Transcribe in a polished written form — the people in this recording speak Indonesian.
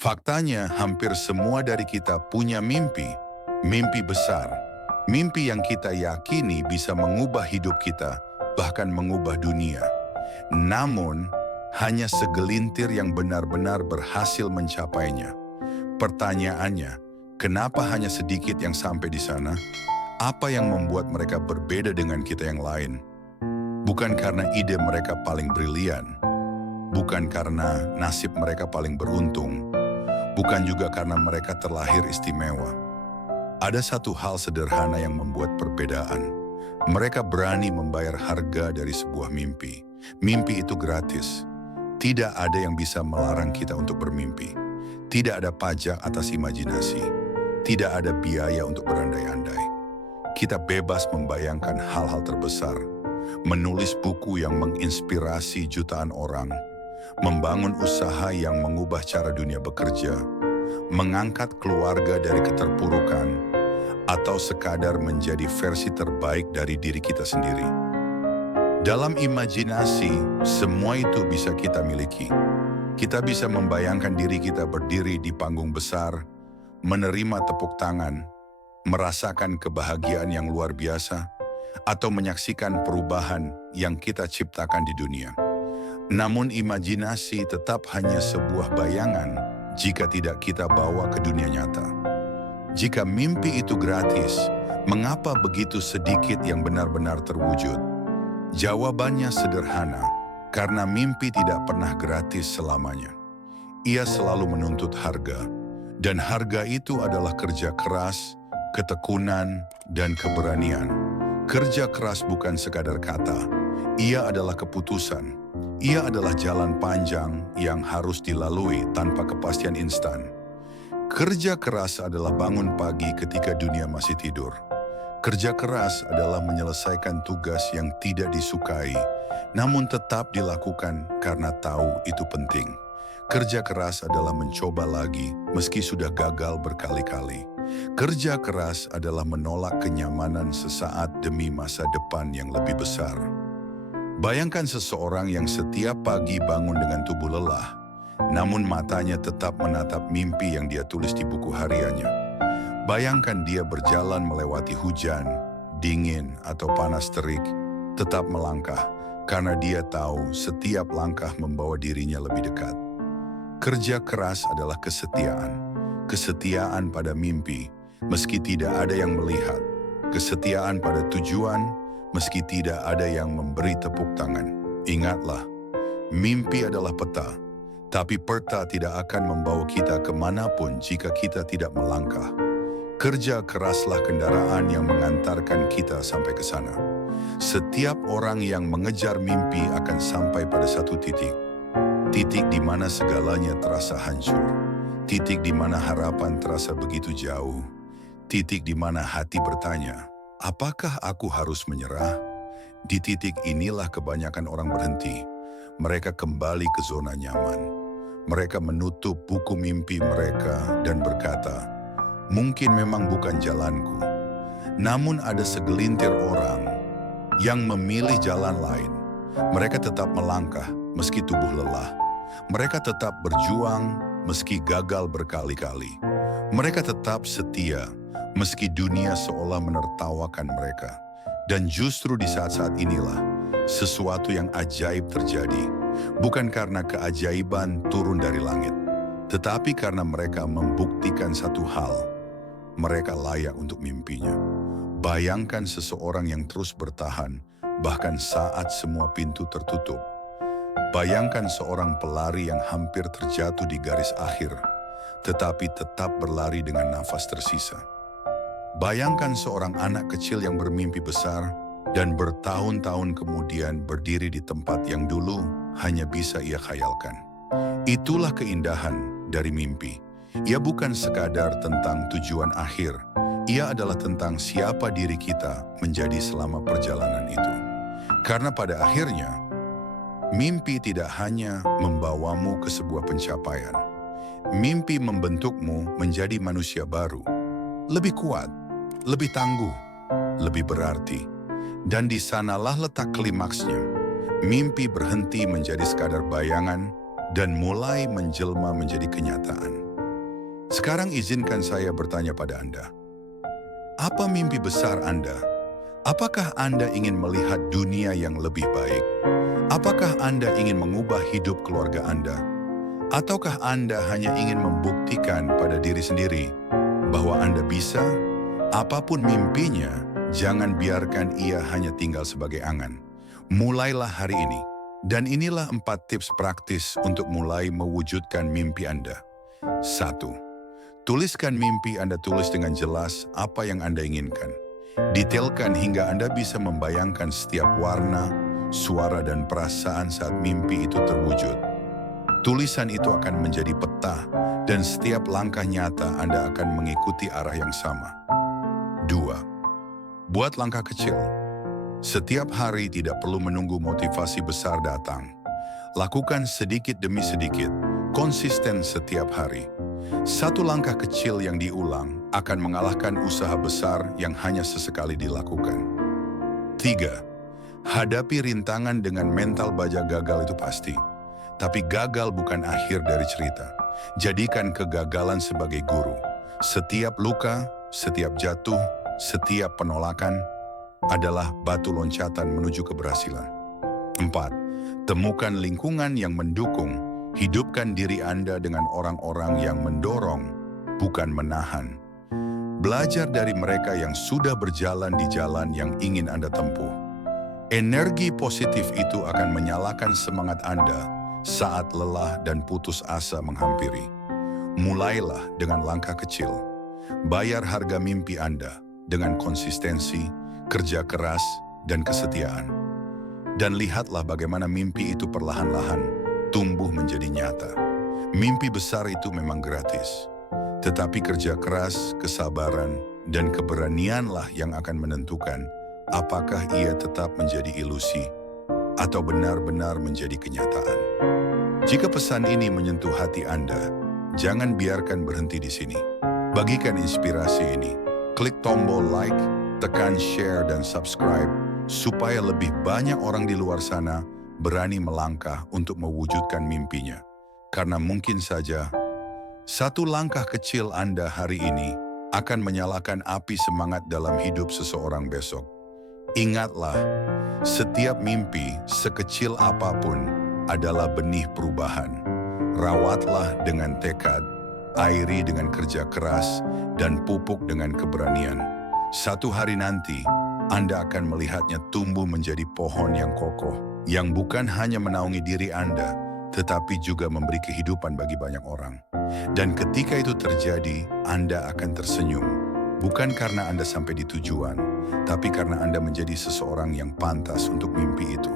Faktanya, hampir semua dari kita punya mimpi, mimpi besar, mimpi yang kita yakini bisa mengubah hidup kita, bahkan mengubah dunia. Namun, hanya segelintir yang benar-benar berhasil mencapainya. Pertanyaannya, kenapa hanya sedikit yang sampai di sana? Apa yang membuat mereka berbeda dengan kita yang lain? Bukan karena ide mereka paling brilian, bukan karena nasib mereka paling beruntung, bukan juga karena mereka terlahir istimewa. Ada satu hal sederhana yang membuat perbedaan. Mereka berani membayar harga dari sebuah mimpi. Mimpi itu gratis. Tidak ada yang bisa melarang kita untuk bermimpi. Tidak ada pajak atas imajinasi. Tidak ada biaya untuk berandai-andai. Kita bebas membayangkan hal-hal terbesar. Menulis buku yang menginspirasi jutaan orang. Membangun usaha yang mengubah cara dunia bekerja, mengangkat keluarga dari keterpurukan, atau sekadar menjadi versi terbaik dari diri kita sendiri. Dalam imajinasi, semua itu bisa kita miliki. Kita bisa membayangkan diri kita berdiri di panggung besar, menerima tepuk tangan, merasakan kebahagiaan yang luar biasa, atau menyaksikan perubahan yang kita ciptakan di dunia. Namun imajinasi tetap hanya sebuah bayangan jika tidak kita bawa ke dunia nyata. Jika mimpi itu gratis, mengapa begitu sedikit yang benar-benar terwujud? Jawabannya sederhana, karena mimpi tidak pernah gratis selamanya. Ia selalu menuntut harga, dan harga itu adalah kerja keras, ketekunan, dan keberanian. Kerja keras bukan sekadar kata, ia adalah keputusan. Ia adalah jalan panjang yang harus dilalui tanpa kepastian instan. Kerja keras adalah bangun pagi ketika dunia masih tidur. Kerja keras adalah menyelesaikan tugas yang tidak disukai, namun tetap dilakukan karena tahu itu penting. Kerja keras adalah mencoba lagi meski sudah gagal berkali-kali. Kerja keras adalah menolak kenyamanan sesaat demi masa depan yang lebih besar. Bayangkan seseorang yang setiap pagi bangun dengan tubuh lelah, namun matanya tetap menatap mimpi yang dia tulis di buku hariannya. Bayangkan dia berjalan melewati hujan, dingin, atau panas terik, tetap melangkah, karena dia tahu setiap langkah membawa dirinya lebih dekat. Kerja keras adalah kesetiaan. Kesetiaan pada mimpi, meski tidak ada yang melihat. Kesetiaan pada tujuan, meski tidak ada yang memberi tepuk tangan. Ingatlah, mimpi adalah peta, tapi peta tidak akan membawa kita kemanapun jika kita tidak melangkah. Kerja keraslah kendaraan yang mengantarkan kita sampai ke sana. Setiap orang yang mengejar mimpi akan sampai pada satu titik. Titik di mana segalanya terasa hancur. Titik di mana harapan terasa begitu jauh. Titik di mana hati bertanya, apakah aku harus menyerah? Di titik inilah kebanyakan orang berhenti. Mereka kembali ke zona nyaman. Mereka menutup buku mimpi mereka dan berkata, mungkin memang bukan jalanku. Namun ada segelintir orang yang memilih jalan lain. Mereka tetap melangkah meski tubuh lelah. Mereka tetap berjuang meski gagal berkali-kali. Mereka tetap setia meski dunia seolah menertawakan mereka. Dan justru di saat-saat inilah, sesuatu yang ajaib terjadi. Bukan karena keajaiban turun dari langit, tetapi karena mereka membuktikan satu hal. Mereka layak untuk mimpinya. Bayangkan seseorang yang terus bertahan, bahkan saat semua pintu tertutup. Bayangkan seorang pelari yang hampir terjatuh di garis akhir, tetapi tetap berlari dengan nafas tersisa. Bayangkan seorang anak kecil yang bermimpi besar dan bertahun-tahun kemudian berdiri di tempat yang dulu hanya bisa ia khayalkan. Itulah keindahan dari mimpi. Ia bukan sekadar tentang tujuan akhir. Ia adalah tentang siapa diri kita menjadi selama perjalanan itu. Karena pada akhirnya, mimpi tidak hanya membawamu ke sebuah pencapaian. Mimpi membentukmu menjadi manusia baru, lebih kuat, lebih tangguh, lebih berarti. Dan di sanalah letak klimaksnya. Mimpi berhenti menjadi sekadar bayangan dan mulai menjelma menjadi kenyataan. Sekarang izinkan saya bertanya pada Anda. Apa mimpi besar Anda? Apakah Anda ingin melihat dunia yang lebih baik? Apakah Anda ingin mengubah hidup keluarga Anda? Ataukah Anda hanya ingin membuktikan pada diri sendiri bahwa Anda bisa? Apapun mimpinya, jangan biarkan ia hanya tinggal sebagai angan. Mulailah hari ini. Dan inilah 4 tips praktis untuk mulai mewujudkan mimpi Anda. 1. Tuliskan mimpi Anda. Tulis dengan jelas apa yang Anda inginkan. Detailkan hingga Anda bisa membayangkan setiap warna, suara, dan perasaan saat mimpi itu terwujud. Tulisan itu akan menjadi peta, dan setiap langkah nyata Anda akan mengikuti arah yang sama. 2. Buat langkah kecil. Setiap hari tidak perlu menunggu motivasi besar datang. Lakukan sedikit demi sedikit, konsisten setiap hari. 1 langkah kecil yang diulang akan mengalahkan usaha besar yang hanya sesekali dilakukan. 3. Hadapi rintangan dengan mental baja. Gagal itu pasti. Tapi gagal bukan akhir dari cerita. Jadikan kegagalan sebagai guru. Setiap luka, setiap jatuh, setiap penolakan adalah batu loncatan menuju keberhasilan. 4. Temukan lingkungan yang mendukung. Hidupkan diri Anda dengan orang-orang yang mendorong, bukan menahan. Belajar dari mereka yang sudah berjalan di jalan yang ingin Anda tempuh. Energi positif itu akan menyalakan semangat Anda saat lelah dan putus asa menghampiri. Mulailah dengan langkah kecil. Bayar harga mimpi Anda dengan konsistensi, kerja keras, dan kesetiaan. Dan lihatlah bagaimana mimpi itu perlahan-lahan tumbuh menjadi nyata. Mimpi besar itu memang gratis. Tetapi kerja keras, kesabaran, dan keberanianlah yang akan menentukan apakah ia tetap menjadi ilusi atau benar-benar menjadi kenyataan. Jika pesan ini menyentuh hati Anda, jangan biarkan berhenti di sini. Bagikan inspirasi ini. Klik tombol like, tekan share dan subscribe supaya lebih banyak orang di luar sana berani melangkah untuk mewujudkan mimpinya. Karena mungkin saja 1 langkah kecil Anda hari ini akan menyalakan api semangat dalam hidup seseorang besok. Ingatlah, setiap mimpi sekecil apapun adalah benih perubahan. Rawatlah dengan tekad, airi dengan kerja keras, dan pupuk dengan keberanian. 1 hari nanti, Anda akan melihatnya tumbuh menjadi pohon yang kokoh, yang bukan hanya menaungi diri Anda, tetapi juga memberi kehidupan bagi banyak orang. Dan ketika itu terjadi, Anda akan tersenyum, bukan karena Anda sampai di tujuan, tapi karena Anda menjadi seseorang yang pantas untuk mimpi itu.